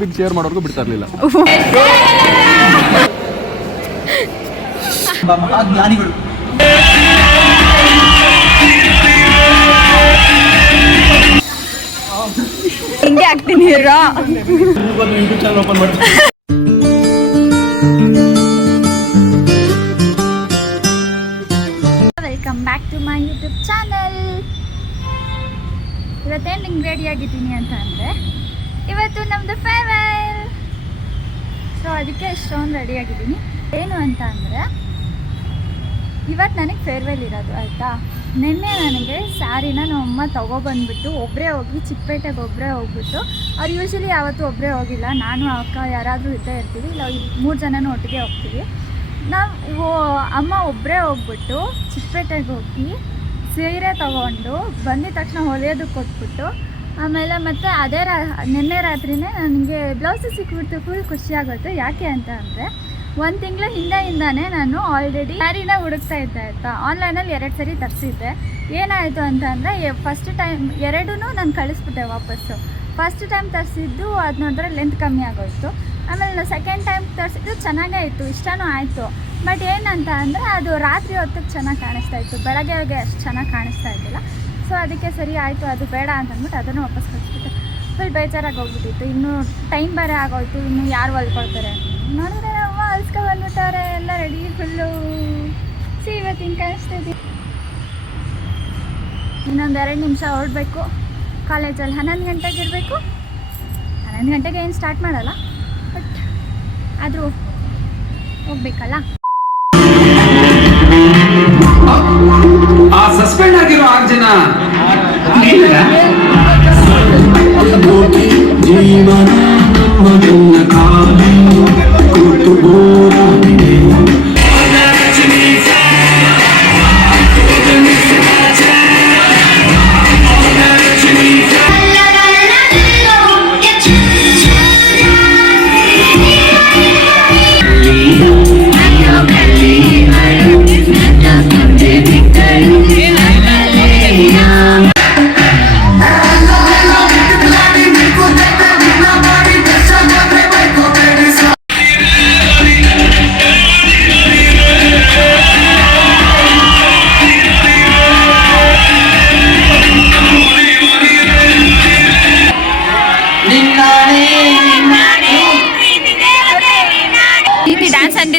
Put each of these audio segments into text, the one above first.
Big share ಮಾಡೋರ್ಗೂ ಬಿಡ್ತಾ ಇರಲಿಲ್ಲ. ಜ್ಞಾನಿಗಳು ಹಿಂಗೆ ಆಗ್ತೀನಿ ಓಪನ್ ಮಾಡ್ತೀನಿ. Welcome back to my YouTube channel. ಇವತ್ತೇನು ನಿಂಗೆ ರೆಡಿ ಆಗಿದ್ದೀನಿ ಅಂತ ಅಂದರೆ ಇವತ್ತು ನಮ್ಮದು ಫೇರ್ವೆಲ್. ಸೊ ಅದಕ್ಕೆ ಇಷ್ಟೊಂದು ರೆಡಿ ಆಗಿದ್ದೀನಿ. ಏನು ಅಂತ ಅಂದರೆ ಇವತ್ತು ನನಗೆ ಫೇರ್ವೆಲ್ ಇರೋದು ಆಯಿತಾ. ನಿನ್ನೆ ನನಗೆ ಸ್ಯಾರಿನ ನಮ್ಮಮ್ಮ ತೊಗೊಬಂದ್ಬಿಟ್ಟು ಒಬ್ಬರೇ ಹೋಗಿ ಚಿಕ್ಕಪೇಟೆಗೆ ಒಬ್ಬರೇ ಹೋಗ್ಬಿಟ್ಟು, ಅವ್ರು ಯೂಶ್ವಲಿ ಯಾವತ್ತೂ ಒಬ್ಬರೇ ಹೋಗಿಲ್ಲ, ನಾನು ಅಕ್ಕ ಯಾರಾದರೂ ಇದ್ದೇ ಇರ್ತೀವಿ, ಇಲ್ಲ 3 ಜನನೂ ಒಟ್ಟಿಗೆ ಹೋಗ್ತೀವಿ. ನಾವು ಅಮ್ಮ ಒಬ್ಬರೇ ಹೋಗ್ಬಿಟ್ಟು ಚಿಕ್ಕಪೇಟೆಗೆ ಹೋಗಿ ಸೀರೆ ತೊಗೊಂಡು ಬಂದಿದ ತಕ್ಷಣ ಹೊಲಿಯೋದಕ್ಕೆ ಕೊಟ್ಬಿಟ್ಟು, ಆಮೇಲೆ ಮತ್ತು ನಿನ್ನೆ ರಾತ್ರಿನೇ ನನಗೆ ಬ್ಲೌಸು ಸಿಕ್ಬಿಟ್ಟು ಫುಲ್ ಖುಷಿಯಾಗುತ್ತೆ. ಯಾಕೆ ಅಂತ ಅಂದರೆ 1 ತಿಂಗಳ ಹಿಂದೆಯಿಂದಾನೇ ನಾನು ಆಲ್ರೆಡಿ ಸ್ಯಾರಿನ ಹುಡುಕ್ತಾ ಇದ್ದೆ ಆಯಿತಾ. ಆನ್ಲೈನಲ್ಲಿ 2 ಸರಿ ತರಿಸಿದ್ದೆ. ಏನಾಯಿತು ಅಂತ ಅಂದರೆ ಫಸ್ಟ್ ಟೈಮ್ 2 ನಾನು ಕಳಿಸ್ಬಿಟ್ಟೆ ವಾಪಸ್ಸು. ಫಸ್ಟ್ ಟೈಮ್ ತರಿಸಿದ್ದು ಅದು ನೋಡಿದ್ರೆ ಲೆಂತ್ ಕಮ್ಮಿ ಆಗೋಯಿತು. ಆಮೇಲೆ ಸೆಕೆಂಡ್ ಟೈಮ್ ತರಿಸಿದ್ದು ಚೆನ್ನಾಗೇ ಇತ್ತು, ಇಷ್ಟನೂ ಆಯಿತು. ಬಟ್ ಏನಂತ ಅಂದರೆ ಅದು ರಾತ್ರಿ ಹೊತ್ತಿಗೆ ಚೆನ್ನಾಗಿ ಕಾಣಿಸ್ತಾ ಇತ್ತು, ಬೆಳಗ್ಗೆಗೆ ಅಷ್ಟು ಚೆನ್ನಾಗಿ ಕಾಣಿಸ್ತಾ ಇದ್ದಿಲ್ಲ. ಸೊ ಅದಕ್ಕೆ ಸರಿ ಆಯಿತು, ಅದು ಬೇಡ ಅಂತಂದ್ಬಿಟ್ಟು ಅದನ್ನು ವಾಪಸ್ ಕಳಿಸ್ಬಿಟ್ಟೆ. ಫುಲ್ ಬೇಜಾರಾಗಿ ಹೋಗ್ಬಿಟ್ಟಿತ್ತು. ಇನ್ನೂ ಟೈಮ್ ಬೇರೆ ಆಗೋಯ್ತು, ಇನ್ನೂ ಯಾರು ಹೊಲ್ಕೊಳ್ತಾರೆ ನೋಡಿದ್ರೆ ನಮ್ಮ ಹೊಲ್ಸ್ಕೊಂಡ್ಬಂದ್ಬಿಟ್ಟವ್ರೆ ಎಲ್ಲ ರೆಡಿ ಫುಲ್ಲು. ಇವತ್ತು ಹಿಂಗೆ ಕಾಣಿಸ್ತಾಯಿದ್ದೀನಿ. ಇನ್ನೊಂದು 2 ನಿಮಿಷ ಹೊರಡಬೇಕು. ಕಾಲೇಜಲ್ಲಿ 11 ಗಂಟೆಗೆ ಇರಬೇಕು. 11 ಗಂಟೆಗೆ ಏನು ಸ್ಟಾರ್ಟ್ ಮಾಡಲ್ಲ, ಬಟ್ ಆದರೂ ಹೋಗ್ಬೇಕಲ್ಲ. ಸಸ್ಪೆಂಡ್ ಆಗಿರೋ 6 ಜನ ಜೀವನ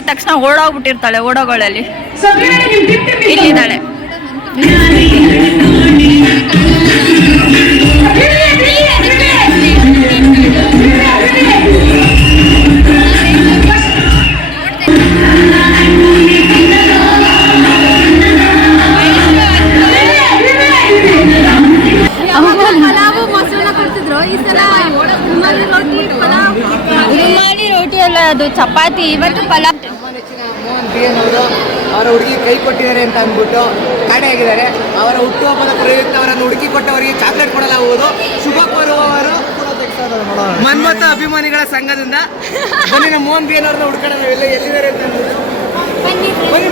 ತಕ್ಷಣ ಓಡೋಗ್ಬಿಟ್ಟಿರ್ತಾಳೆ. ಓಡೋಗಳಲ್ಲಿ ಇಲ್ಲಿದ್ದಾಳೆ. ರುಮಾಲಿ ರೋಟಿ ಅಲ್ಲ, ಅದು ಚಪಾತಿ. ಇವತ್ತು ಪಲಾವ್. ಮೋಹನ್ BN ಅವರು ಅವರ ಹುಡುಗಿ ಕೈ ಕೊಟ್ಟಿದ್ದಾರೆ ಅಂತ ಅಂದ್ಬಿಟ್ಟು ಕಾಣೆಯಾಗಿದ್ದಾರೆ. ಅವರ ಹುಟ್ಟುಹಬ್ಬದ ಪ್ರಯುಕ್ತ ಅವರನ್ನು ಹುಡುಕಿ ಕೊಟ್ಟವರಿಗೆ ಚಾಕ್ಲೇಟ್ ಕೊಡಲಾಗುವುದು. ಶುಭ ಕೋರುವವರು ಮನ್ಮಥ ಅಭಿಮಾನಿಗಳ ಸಂಘದಿಂದ ಬನ್ನಿ. ನಮ್ಮ ಮೋಹನ್ BN ಅವ್ರನ್ನ ಹುಡುಕಣ, ನಾವೆಲ್ಲ ಎಲ್ಲಿದ್ದಾರೆ ಅಂತ ಅಂದ್ಬಿಟ್ಟು ಬನ್ನಿ ಬನ್ನಿ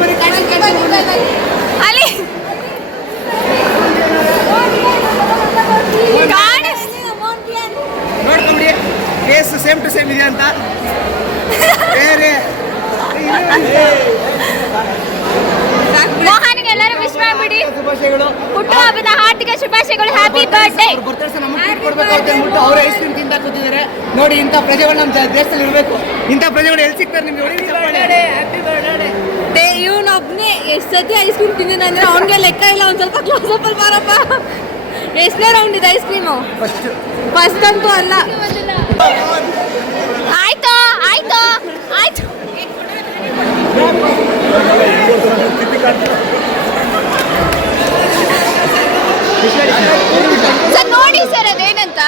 ಅಲ್ಲಿ ನೋಡ್ಕೊಂಬಿಡಿ. ಫೇಸ್ ಸೇಮ್ ಟು ಸೇಮ್ ಇದೆ ಅಂತ ಬೇರೆ. ಮೋಹನ್ಗೆ ಎಲ್ಲರೂ ವಿಶ್ ಮಾಡ್ಬಿಡಿ. ಶುಭಾಶಯಗಳು, ಹುಟ್ಟುಹಬ್ಬದ ಹಾರ್ದಿಕ ಶುಭಾಶಯಗಳು. Happy birthday. ಬರ್ತಾರೆ ನಮಗೆ ಟ್ರೀಟ್ ಕೊಡ್ಬೇಕು ಅಂತ ಅಂದ್ಬಿಟ್ಟು ಅವ್ರು ಐಸ್ ಕ್ರೀಮ್ ತಿಂತ ಕೂತಿದ್ದಾರೆ. ನೋಡಿ, ಇಂಥ ಪ್ರಜೆಗಳು ನಮ್ಮ ದೇಶದಲ್ಲಿ ಇರಬೇಕು. ಇಂಥ ಪ್ರಜೆಗಳು ಎಲ್ಲಿ ಸಿಗ್ತಾರೆ ನಿಮ್ಗೆ? ಇವನೊಬ್ನೇ ಎಷ್ಟು ಸತಿ ಐಸ್ ಕ್ರೀಮ್ ತಿಂದಿನ ಅಂದ್ರೆ ಅವ್ನಿಗೆ ಲೆಕ್ಕ ಇಲ್ಲ. ಒಂದು ಸ್ವಲ್ಪ ಕ್ಲೋಸ್ ಅಪ್ ಅಲ್ಲಿ ಬಾರಪ್ಪ. ಎಷ್ಟನೇ ರೌಂಡ್ ಇದೆ ಐಸ್ ಕ್ರೀಮು? ಫಸ್ಟ್ ಅಂತೂ ಅಲ್ಲ. ಆಯ್ತು ಆಯ್ತು ಆಯ್ತು. ಸರ್ ನೋಡಿ ಸರ್ ಅದೇನಂತ.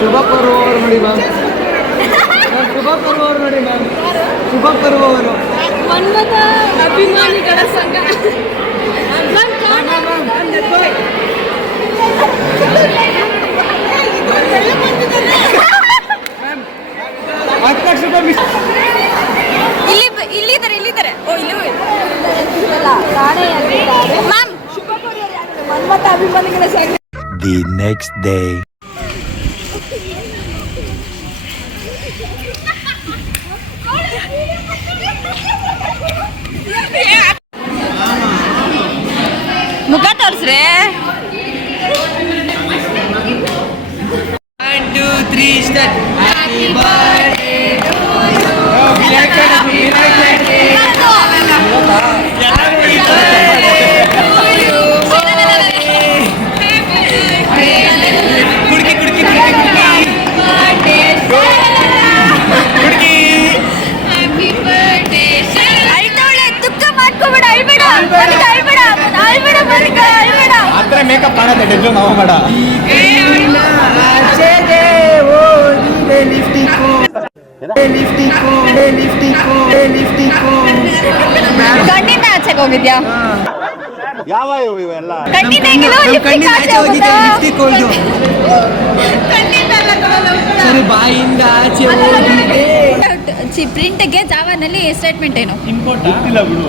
ಶುಭ ಕೋರುವವರು ನೋಡಿ ಮ್ಯಾಮ್. ಶುಭ ಕೋರುವವರು ನೋಡಿ ಮ್ಯಾಮ್. ಶುಭ ಕೋರುವವರು ಮನ್ಮಥ ಅಭಿಮಾನಿಗಳ ಸಂಘ. Ma'am The next day. ಮುಖ ತೋರಿಸ್ರೆ 1 2 3 start happy birthday to you ಕುಡ್ಕಿ ಕುಡ್ಕಿ ಅಳ್ತವಳೆ ದುಃಖ ಮಾಡ್ಕೋಬೇಡ ಅಳ್ಬೇಡ ಅಳ್ಬೇಡ ಅಳ್ಬೇಡ ಅಳ್ಬೇಡ ಆ ಥರ ಮೇಕಪ್ ಕಾಣತ್ತೆ ಡೆಡ್ಲು ನಾವು ಬೇಡ ಕಣ್ಣಿಂದ ಆಚೆಗೆ ಹೋಗಿದ್ಯಾ ಯಾವ ಇವೆಲ್ಲ ಕಣ್ಣಿಂದ ಹೆಂಗಿಲ್ಲ ಕಣ್ಣಿಂದ ಆಚೆ ಹೋಗಿದೆ ಲಿಪ್ಸ್ಟಿಕ್ ಹೋಯ್ತು ಸರಿ ಬಾಯಿಂದ ಆಚೆ ಹೋಗಿದೆ ಪ್ರಿಂಟ್ಗೆ ಜಾವಾನಲ್ಲಿ ಸ್ಟೇಟ್ಮೆಂಟ್ ಏನು ಗೊತ್ತಿಲ್ಲ ಬಿಡು.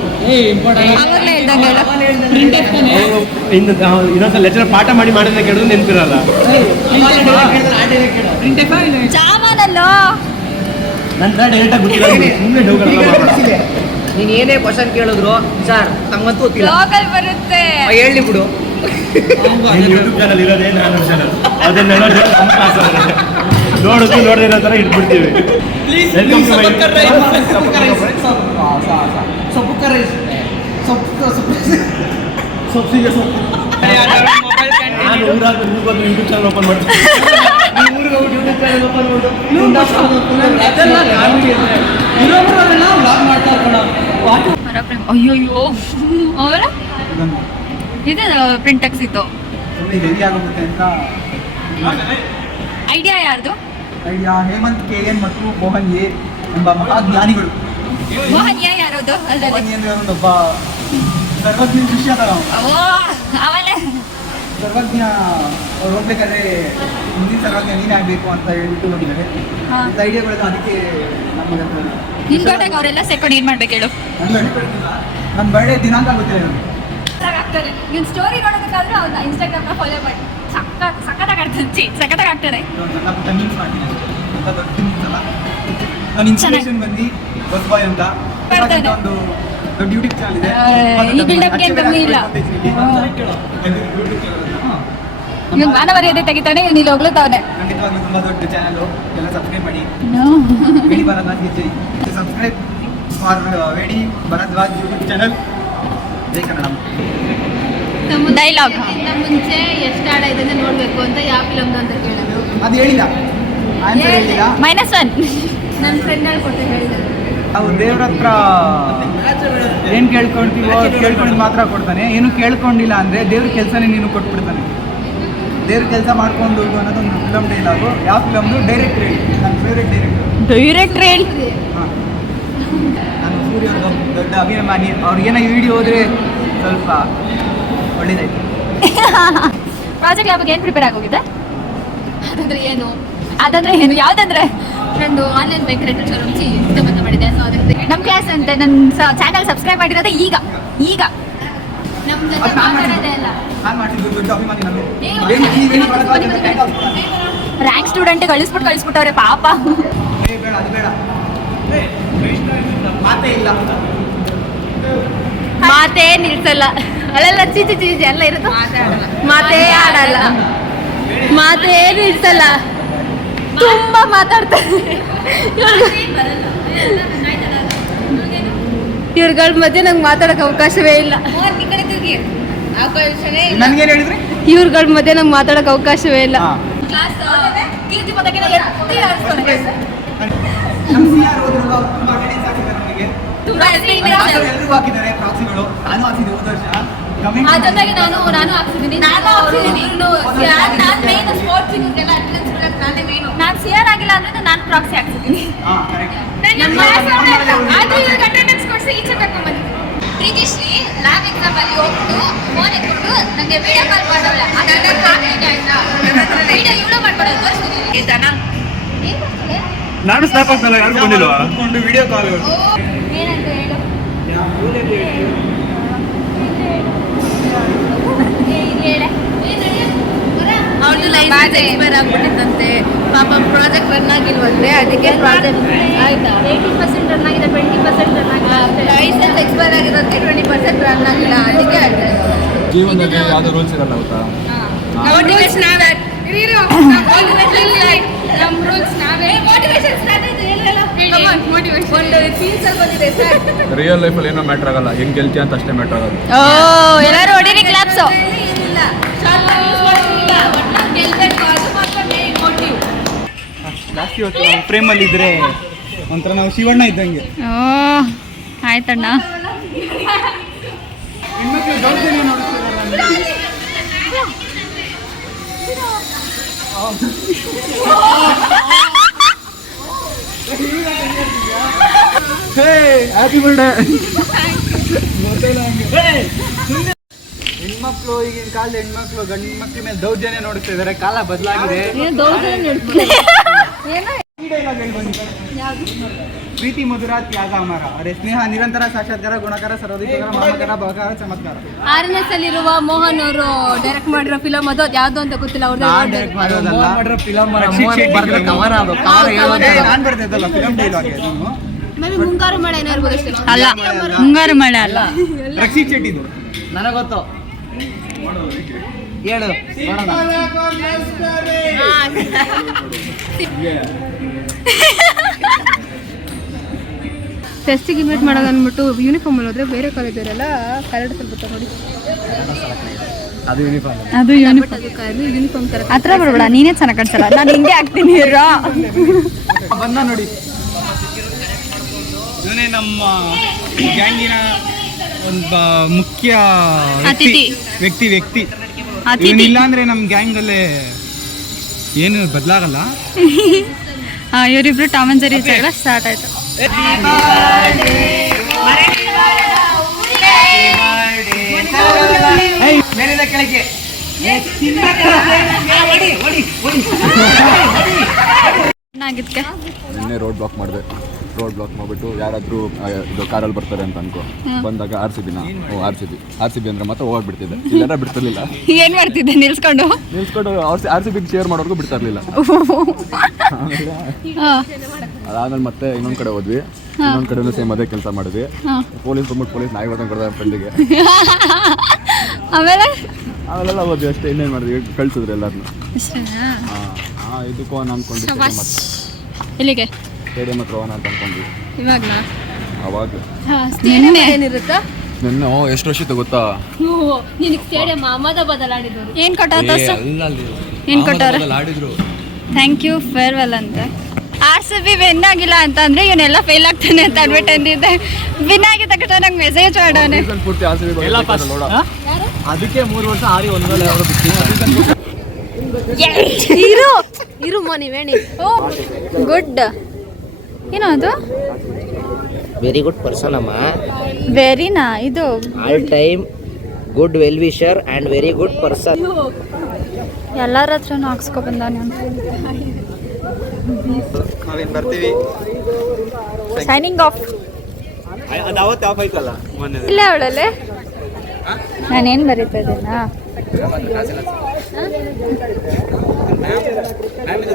ಆವಾಗಲೇ ಹೇಳ್ದಂಗೆ ಹೇಳು ಇನ್ನೊಂದ್ಸಲ ಲೆಕ್ಚರ್ ಪಾಠ ಮಾಡಿದ್ರೆ ಕೇಳಿದ್ರೆ ನೆನಪಿರಲ್ಲ. ಜಾವಾನಲ್ಲೋ ನಂತರ ಡೈರೆಕ್ಟ್ ಗೊತ್ತಿಲ್ಲ ಸುಮ್ಮನೆ ಡೌಗಳಲ್ಲ. ನೀನ್ ಏನೇ ಕ್ವಶನ್ ಕೇಳಿದ್ರು ಸರ್ ನಮ್ಗಂತೂ ಗೊತ್ತಿಲ್ಲ ಬ್ಲಾಗಲ್ಲಿ ಬರುತ್ತೆ ಹೇಳಿ ಬಿಡು ಯೂಟ್ಯೂಬ್ ಚಾನಲ್ ಇರೋದೇ ನಾನು ಚಾನಲ್ ಅದನ್ನೆಲ್ಲ ನೋಡೋದು ನೋಡದೇ ಇರೋ ಥರ ಇಟ್ಬಿಡ್ತೀವಿ. ಸೊಪ್ಪಿಗೆ ಸೊಪ್ಪು ನಾನು ಯೂಟ್ಯೂಬ್ ಚಾನಲ್ ಓಪನ್ ಮಾಡ್ತೀನಿ. ಯೂಟ್ಯೂಬ್ ಚಾನಲ್ ಓಪನ್ ಅಯ್ಯೋ ಅವರ ಇದು ಪ್ರಿಂಟ್ ತೆಗ್ಸಿತ್ತು ಹೆವಿ ಆಗುತ್ತೆ ಅಂತ ಐಡಿಯಾ ಯಾರ್ದು ಐಡಿಯಾ ಹೇಮಂತ್ KN ಮತ್ತು ಮೋಹನ್ ಎ ಎಂಬ ಮಹಾಜ್ಞಾನಿಗಳು. ಮೋಹನ್ ಯಾರದು ಅಲ್ಲದೆ ಮೋಹನ್ ಎ ಅಂದ್ರೆ ಒಬ್ಬ ಸರ್ವಜ್ಞ ಶಿಷ್ಯ ಅದ ನಾವು. ಅವನೇ ಸರ್ವಜ್ಞ ಅವ್ರು ಹೋಗ್ಬೇಕಾದ್ರೆ ಮುಂದಿನ ಸರ್ವಜ್ಞ ನೀನೇ ಆಗಬೇಕು ಅಂತ ಹೇಳ್ಬಿಟ್ಟು ಹೋಗಿದ್ದಾರೆ. ಹಾ. ಇಂಥ ಐಡಿಯಾಗಳೆಲ್ಲ ಅದಕ್ಕೆ ನಮಗೆ ನಿನ್ ಜೊತೆಗೆ ಅವರೆಲ್ಲ ಸೇರ್ಕೊಂಡು ಏನ್ ಮಾಡ್ಬೇಕು ಹೇಳು ನನ್ನ ಬರ್ಡೇ ದಿನಾಂಕ ಗೊತ್ತಿಲ್ಲ ನನಗೆ. ಆಗ್ತಾರೆ ನೀನ್ ಸ್ಟೋರಿ ನೋಡೋದಕ್ಕಾದ್ರೂ ಅವ್ನ ಇನ್ಸ್ಟಾಗ್ರಾಮ್ನ ಫಾಲೋ ಮಾಡಿ ಸಖತ್ತಾಗಿ ಆಗ್ತದೆ ಸಖತ್ತಾಗಿ ಆಗ್ತದೆ ಒಂದು ಸಣ್ಣ ಪುಟ್ಟ ಮೀನ್ಸ್ ಮಾಡ್ತೀನಿ ಅಂತ ದೊಡ್ಡ ಮೀನ್ಸ್ ಅಲ್ಲ. ನನ್ನ ಇನ್ಸ್ಪಿರೇಷನ್ ಬಂದು ಬಸ್ ಬಾಯ್ ಅಂತ ಬರ್ತಾನೆ. ಒಂದು ದೊಡ್ಡ ಯೂಟ್ಯೂಬ್ ಚಾನಲ್ ಇದೆ. ಈ build-up ಗೆ ಏನ್ ಕಮ್ಮಿ ಇಲ್ಲ. ಇವ್ನು ಮಾನ ಮರ್ಯಾದೆ ತೆಗಿತಾನೆ ಇವ್ನು ಇಲ್ಲಿ ಹೋಗ್ಲತ್ತವನೆ ಖಂಡಿತವಾಗ್ಲೂ ತುಂಬಾ ದೊಡ್ಡ ಚಾನಲ್ ಎಲ್ಲ ಸಬ್ಸ್ಕ್ರೈಬ್ ಮಾಡಿ. ವೇಡಿ ಭರದ್ವಾಜ್ ಗೆ subscribe for Vedi Bharadwaj YouTube channel ಜೈ ಕನ್ನಡ. ಡೈಲಾಗ್ ಮುಂಚೆ ಎಷ್ಟು ಹಾಡ ಇದೆ ನೋಡ್ಬೇಕು ಅಂತ ಯಾವ ಫಿಲಮ್ದು ಅಂತ ಕೇಳಿದ್ರು. ಅದು ಹೇಳಿಲ್ಲ ಆನ್ಸರ್ ಹೇಳಿಲ್ಲ. -1 ನನ್ನ ಫ್ರೆಂಡ್ ಹೇಳ್ಕೊಟ್ಟೆ ಹೇಳಿದ್ರು. ನಾವು ದೇವ್ರ ಹತ್ರ ಏನು ಕೇಳ್ಕೊಳ್ತೀವೋ ಕೇಳ್ಕೊಂಡು ಮಾತ್ರ ಕೊಡ್ತಾನೆ. ಏನು ಕೇಳ್ಕೊಂಡಿಲ್ಲ ಅಂದರೆ ದೇವ್ರ ಕೆಲಸನೇ ನೀನು ಕೊಟ್ಬಿಡ್ತಾನೆ. ದೇವ್ರ ಕೆಲಸ ಮಾಡ್ಕೊಂಡು ಹೋಗು ಅನ್ನೋದೊಂದು ಫಿಲಮ್ ಡೈಲಾಗು. ಯಾವ ಫಿಲಮ್ದು ಡೈರೆಕ್ಟ್ ಹೇಳಿ ನನ್ನ ಫೇವ್ರೆಟ್ ಡೈರೆಕ್ಟ್ರ್ ಹೇಳಿ ಹಾಂ ನಾನು ಸೂರ್ಯ ಅವ್ರದ್ದು ದೊಡ್ಡ ಅಭಿಮಾನಿ. ಅವ್ರಿಗೇನೋ ಈ ವಿಡಿಯೋ ಹೋದರೆ ಸ್ವಲ್ಪ ಒಳ್ಳೇದಾಯ್ತು. ಪ್ರಾಜೆಕ್ಟ್ ಲ್ಯಾಬ್ಗೆ ಏನು ಪ್ರಿಪೇರ್ ಆಗೋಗಿದೆ ಅದಂದ್ರೆ ಏನು ಅದಂದ್ರೆ ಏನು ಯಾವ್ದಂದ್ರೆ ನಂದು ಆನ್ಲೈನ್ ಬೈಕ್ ರೆಂಟಲ್ ಶೋರೂಮ್ ಸಂಬಂಧ ಮಾಡಿದೆ. ಸೊ ಅದರಿಂದ ನಮ್ಮ ಕ್ಲಾಸ್ ಅಂತ ನನ್ನ ಚಾನಲ್ ಸಬ್ಸ್ಕ್ರೈಬ್ ಮಾಡಿರೋದೇ ಈಗ ನಮ್ಮ ಜೊತೆ ಮಾತಾಡೋದೇ ಅಲ್ಲ. ನಾನು ಮಾಡ್ತಿದ್ದು ದೊಡ್ಡ ಅಭಿಮಾನಿ ನಾನು. ನೀವು ರ್ಯಾಂಕ್ ಸ್ಟೂಡೆಂಟ್ ಕಳಿಸ್ಬಿಟ್ಟವ್ರೆ ಪಾಪ ಬೇಡ ಅದು ಬೇಡ ಮಾತೇ ಇಲ್ಲ. ಮಾತೇ ನಿಲ್ಸಲ್ಲ ಅಲ್ಲೆಲ್ಲ ಚೀಚಿ ಚೀಚಿ ಎಲ್ಲ ಇರುತ್ತೆ. ಮಾತೇ ಆಡಲ್ಲ ಮಾತೇ ನಿಲ್ಸಲ್ಲ ತುಂಬಾ ಮಾತಾಡ್ತಾರೆ. ಇವ್ರಗಳ ಮಧ್ಯೆ ನಂಗೆ ಮಾತಾಡೋಕೆ ಅವಕಾಶವೇ ಇಲ್ಲ. ನನ್ಗೇನು ಹೇಳಿದ್ರಿ? ಇವ್ರಗಳ ಮಧ್ಯೆ ನಂಗೆ ಮಾತಾಡೋಕೆ ಅವಕಾಶವೇ ಇಲ್ಲ. ಹಾಂ ಕ್ಲಾಸ್ ಕೀರ್ತಿ ಪದಕಿನ ಎತ್ತಿ ಆರಿಸ್ತಾರೆ. ನಮ್ಮ CR ಹೋದ್ರು ಅವ್ರು ತುಂಬ ಅಟೆಂಡೆನ್ಸ್ ಹಾಕಿದ್ದಾರೆ ನನಗೆ. ತುಂಬಾ ಎಲ್ರಿಗೂ ಹಾಕಿದ್ದಾರೆ ಪ್ರಾಕ್ಸಿಗಳು. ನಾನು ಹಾಕಿದ್ದೆ ಹೋದ ವರ್ಷ. ಕಮೆಂಟ್ ಆ ಜೊತೆಗೆ ನಾನು ಹಾಕ್ಸಿದ್ದೀನಿ. ಮೇನ್ ಸ್ಪೋರ್ಟ್ಸ್ ನಾನೇ ಮೇನು ನಾನು ಸಿಆರ್ ಆಗಿಲ್ಲ ಅಂದ್ರೆ ನಾನು ಪ್ರಾಕ್ಸಿ ಹಾಕ್ಸಿದ್ದೀನಿ. ಹಾಂ ಕರೆಕ್ಟ್. ಆದ್ರೆ ಇವ್ರಿಗೆ ಅಟೆಂಡೆನ್ಸ್ ಕೊಡಿಸಿ ಈಚೆ ತಗೊಂಡ್ಬಂದಿದ್ದೀನಿ. ಪ್ರೀತಿಶ್ರೀ ಲ್ಯಾಬ್ ಎಕ್ಸಾಮ್ ಅಲ್ಲಿ ಹೋಗ್ಬಿಟ್ಟು ಫೋನ್ ಎತ್ಕೊಂಡು ನಂಗೆ ವಿಡಿಯೋ ಕಾಲ್ ಮಾಡೋಲ್ಲ. ಅದನ್ನ ಹಾಕ್ತೀನಿ ಆಯ್ತಾ ವಿಡಿಯೋ ಇವಳು ಮಾಡ್ಕೊಡೋದು ತೋರಿಸ್ತೀನಿ ಜನ ನಾನು ಸ್ನಾಪ್ ಹಾಕ್ತಲ್ಲ ಯಾರು ಬಂದಿಲ್ವಾ? ಕುತ್ಕೊಂಡು ವಿಡಿಯೋ ಕಾಲ್ ಏನಂತ ಹೇಳು ಎಕ್ಸ್ಪೈರ್ ಆಗ್ಬಿಟ್ಟಿತ್ತಂತೆ. ಪಾಪ ಪ್ರಾಜೆಕ್ಟ್ ರನ್ ಆಗಿಲ್ವಂತೆ, ಅದಕ್ಕೆ ಪ್ರಾಜೆಕ್ಟ್ ಆಯ್ತಾ 80% ರನ್ ಆಗಿದೆ, 20% ರನ್ ಆಗಿಲ್ಲ. ಲೈಸೆನ್ಸ್ ಎಕ್ಸ್ಪೈರ್ ಆಗಿರೋದಕ್ಕೆ 20% ರನ್ ಆಗಿಲ್ಲ, ಅದಕ್ಕೆ ಆಗಿದೆ. ಜೀವನದಲ್ಲಿ ಯಾವ್ದು ರೂಲ್ಸ್ ಇರಲ್ಲ ಗೊತ್ತಾ? ಮೋಟಿವೇಶನ್ ನಾವೇ ನಮ್ಮ ರೂಲ್ಸ್ ನಾವೇ ಮೋಟಿವೇಶನ್ ಸ್ಟಾರ್ಟ್ ಆಯ್ತು. ಮೋಟಿವೇಶನ್ ಒಂದು ಫೀಲ್ಸ್ ಅಲ್ಲಿ ಬಂದಿದೆ ಸರ್. ರಿಯಲ್ ಲೈಫಲ್ಲಿ ಏನೋ ಮ್ಯಾಟ್ರ್ ಆಗಲ್ಲ, ಹೆಂಗ್ ಗೆಲ್ತೀಯ ಅಂತ ಅಷ್ಟೇ ಮ್ಯಾಟ್ರ್ ಆಗೋದು. ಎಲ್ಲರೂ ಹೊಡೀರಿ ಕ್ಲಾಪ್ಸ್. ಇಲ್ಲ ಶಾರ್ಟ್ ಯೂಸ್ ಮಾಡ್ತಿಲ್ಲ, ಬಟ್ ನಾವು ಗೆಲ್ಬೇಕು, ಅದು ಮಾತ್ರ ಮೇನ್ ಮೋಟಿವ್. ಜಾಸ್ತಿ ಹೊತ್ತು ನಾವು ಫ್ರೇಮಲ್ಲಿ ಇದ್ರೆ ಒಂಥರ ನಾವು ಶಿವಣ್ಣ ಇದ್ದಂಗೆ. ಆಯ್ತಣ್ಣ. ಹೆಣ್ಮಕ್ಳು ದೌರ್ಜನ್ಯ ನೋಡ್ತಿದ್ದಾರೆ. Happy birthday. ಹೆಣ್ಮಕ್ಳು ಈಗಿನ ಕಾಲದ ಹೆಣ್ಮಕ್ಳು ಗಂಡು ಮಕ್ಳ ಮೇಲೆ ದೌರ್ಜನ್ಯ ನೋಡ್ತಾ ಇದಾರೆ. ಕಾಲ ಬದಲಾಗಿದೆ. ಪ್ರೀತಿ ಮಧುರ ತ್ಯಾಗ ಅಮರ, ಅರೆ ಸ್ನೇಹ ನಿರಂತರ ಸಾಕ್ಷಾತ್ಕಾರ ಗುಣಕರ ಸರ್ವೋದೀಪಕರ ಮಹಾಮಕರ ಭವಕರ ಚಮತ್ಕಾರ. RNS ಅಲ್ಲಿರುವ ಮೋಹನ್ ಅವರು ಡೈರೆಕ್ಟ್ ಮಾಡಿರೋ ಫಿಲಮ್ ಅದು ಯಾವ್ದು ಅಂತ ಗೊತ್ತಿಲ್ಲ. ಅವ್ರದ್ದು ನಾನ್ ಡೈರೆಕ್ಟ್ ಮಾಡೋದಲ್ಲ, ನಾನ್ ಬರ್ತಿದ್ದಲ್ಲ ಫಿಲಮ್ ಡೈಲಾಗ್. ಮೇಬಿ ಮುಂಗಾರು ಮಳೆ ಏನೋ ಇರ್ಬೋದು ಅಷ್ಟೇ. ಅಲ್ಲ, ಮುಂಗಾರು ಮಳೆ ಅಲ್ಲ. ರಕ್ಷಿತ್ ಶೆಟ್ಟಿದು. ನನಗೆ ಗೊತ್ತು, ಹೇಳು ನೋಡೋಣ. ಟೆಸ್ಟಿಗೆ ಇನ್ವೈಟ್ ಮಾಡೋದು ಅಂದ್ಬಿಟ್ಟು ಯೂನಿಫಾರ್ಮ್ ಅಲ್ಲಿ ಹೋದ್ರೆ ಬೇರೆ ಕಾಲೇಜವರೆಲ್ಲ ಕನ್ನಡ ಸ್ವಲ್ಪ ನೋಡಿ. ಅದು ಯೂನಿಫಾರ್ಮ್. ಅದು ಯೂನಿಫಾರ್ಮ್ ತರ ಹತ್ರ ಬರ್ಬೇಡ, ನೀನೇ ಚೆನ್ನಾಗಿ ಕಾಣಿಸಲ್ಲ. ನಾನು ಹಿಂಗೆ ಆಗ್ತೀನಿ. ಬಂದ ನೋಡಿ, ಇವನೇ ನಮ್ಮ ಗ್ಯಾಂಗಿನ ಒಂದು ಮುಖ್ಯ ವ್ಯಕ್ತಿ. ಇವನಿಲ್ಲ ಅಂದ್ರೆ ನಮ್ಮ ಗ್ಯಾಂಗ್ ಅಲ್ಲೇ ಏನು ಬದಲಾಗಲ್ಲ. ಇವರಿಬ್ರು ಟಾಮ್ ಅಂಡ್ ಜೆರ್ರಿ ಜಗಳ ಸ್ಟಾರ್ಟ್ ಆಯ್ತು. ಮೇಲಿಂದ ಕೆಳಗೆ ನಿನ್ನೆ ರೋಡ್ ಬ್ಲಾಕ್ ಮಾಡಿದೆ. ರೋಡ್ ಬ್ಲಾಕ್ ಮಾಡಿಬಿಟ್ಟು ಯಾರಾದರೂ ಇದು ಕಾರಲ್ಲಿ ಬರ್ತಾರೆ ಅಂತ ಅನ್ಕೋ, ಬಂದಾಗ RCB ಅಂದ್ರೆ ಮಾತ್ರ ಹೋಗ್ಬಿಡ್ತಿದ್ದೆ, ಇಲ್ಲಾರ ಬಿಡ್ತಿರ್ಲಿಲ್ಲ. ಏನ್ ಮಾಡ್ತಿದ್ದೆ? ನಿಲ್ಸ್ಕೊಂಡು RCB ಶೇರ್ ಮಾಡೋರ್ಗೂ ಬಿಡ್ತಾ ಇರ್ಲಿಲ್ಲ. ಅದಾದ್ಮೇಲೆ ಮತ್ತೆ ಇನ್ನೊಂದ್ ಕಡೆ ಹೋದ್ವಿ, ಇನ್ನೊಂದ್ ಕಡೆ ಸೇಮ್ ಅದೇ ಕೆಲಸ ಮಾಡಿದ್ವಿ. ಪೊಲೀಸ್ ಬಂದ್ಬಿಟ್ಟು ಪೊಲೀಸ್ ನಾಯಿ ಹೊಡೆದಂಗೆ ಕೊಡ್ತಾರೆ ಫ್ರೆಂಡಿಗೆ. ಅವೆಲ್ಲ ಹೋದ್ವಿ ಅಷ್ಟೇ, ಇನ್ನೇನು ಮಾಡಿದ್ವಿ, ಕಳ್ಸಿದ್ರಿ ಎಲ್ಲರನ್ನು. ಇದಕ್ಕೂ ಹೋಗೋಣ ಅನ್ಕೊಂಡಿದ್ದೆ, ಇಲ್ಲಿಗೆ ಸ್ಟೇಡಿಯಂ ಹತ್ರ ಹೋಗೋಣ ಅಂತ ಅನ್ಕೊಂಡ್ವಿ. ಇವಾಗ್ಲಾ? ಅವಾಗ ಏನಿರುತ್ತಾ ನಿನ್ನೆ ಎಷ್ಟು ವರ್ಷ ಇತ್ತು ಗೊತ್ತಾ? ನಿನಗೆ ಸ್ಟೇಡಿಯಂ ಅಹಮದಾಬಾದಲ್ಲಿ ಆಡಿದ್ರು. ಏನ್ ಕೊಟ್ಟವ್ರ? ಏನ್ ಕೊಟ್ಟವ್ರ? ಥ್ಯಾಂಕ್ ಯು ಫೇರ್ವೆಲ್ ಅಂತ. RCB ವಿನ್ ಆಗಿಲ್ಲ ಅಂತ ಅಂದ್ರೆ ಇವನ್ನೆಲ್ಲ ಫೇಲ್ ಆಗ್ತಾನೆ ಅಂತ ಅನ್ಬಿಟ್ಟು ಅಂದಿದ್ದೆ. ವಿನ್ ಆಗಿದ ತಕ್ಷಣ ನಂಗೆ ಮೆಸೇಜ್ ಮಾಡೋಣ. ಪೂರ್ತಿ RCB ನೋಡ. ಅದಕ್ಕೆ 3 ವರ್ಷ ಆರಿ ಒಂದಲ್ಲ ಅವರು ಇರು ನೀವೇಣಿ. ಗುಡ್. ಏನೋ ಅದು? ವೆರಿ ಗುಡ್ ಪರ್ಸನ್ ಅಮ್ಮ. ವೆರಿನಾ ಇದು? All time good well wisher and very good person. ಎಲ್ಲರ ಹತ್ರನೂ ಹಾಕ್ಸ್ಕೊ ಬಂದಾನೆ ಅಂತ. ನಾವೇನು ಬರ್ತೀವಿ. Signing off. ಅದು ಅವತ್ತು ಆಫ್ ಆಯ್ತಲ್ಲ ಮೊನ್ನೆ. ಇಲ್ಲ ಅವಳಲ್ಲೇ ನಾನೇನು ಬರೀತಾ ಇದ್ದೀನಾ?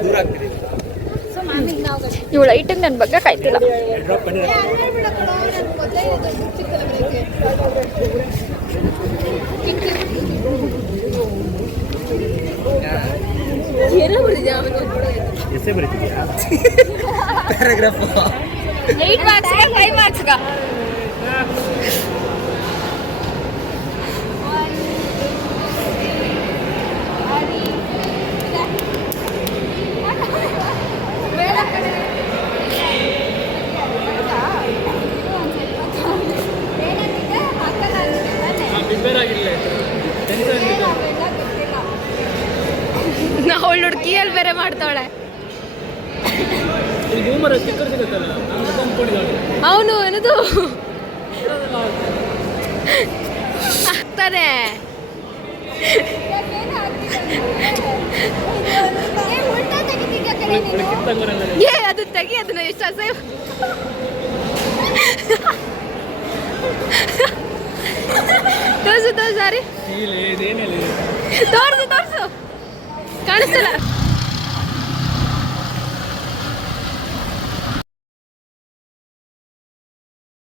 ದೂರ ಆಗ್ತೀರಿ. ಇವಳು ಐಟಿಗೆ ನನ್ನ ಬಗ್ಗೆ ಕಾಯ್ತಿಲ್ಲ. ಎಷ್ಟೇ ಬರೀತಿದ್ಯಾ? ಪ್ಯಾರಾಗ್ರಾಫ್ 8 ಮಾರ್ಕ್ಸ್ಗೆ 5 ಮಾರ್ಕ್ಸ್ಗೆ. ಅವಳು ಹುಡುಕಿಯಲ್ಲಿ ಬೇರೆ ಮಾಡ್ತಾವಳೆ. ಅವನು ಏನದು ಆಗ್ತಾನೆ. ಅದು ತೆಗಿ, ಅದನ್ನ ಎಷ್ಟು ಅಸಹ್ಯ. ತೋರ್ಸು ಸಾರಿ, ತೋರ್ಸು ಕಾಣಿಸ್ತಲ್ಲ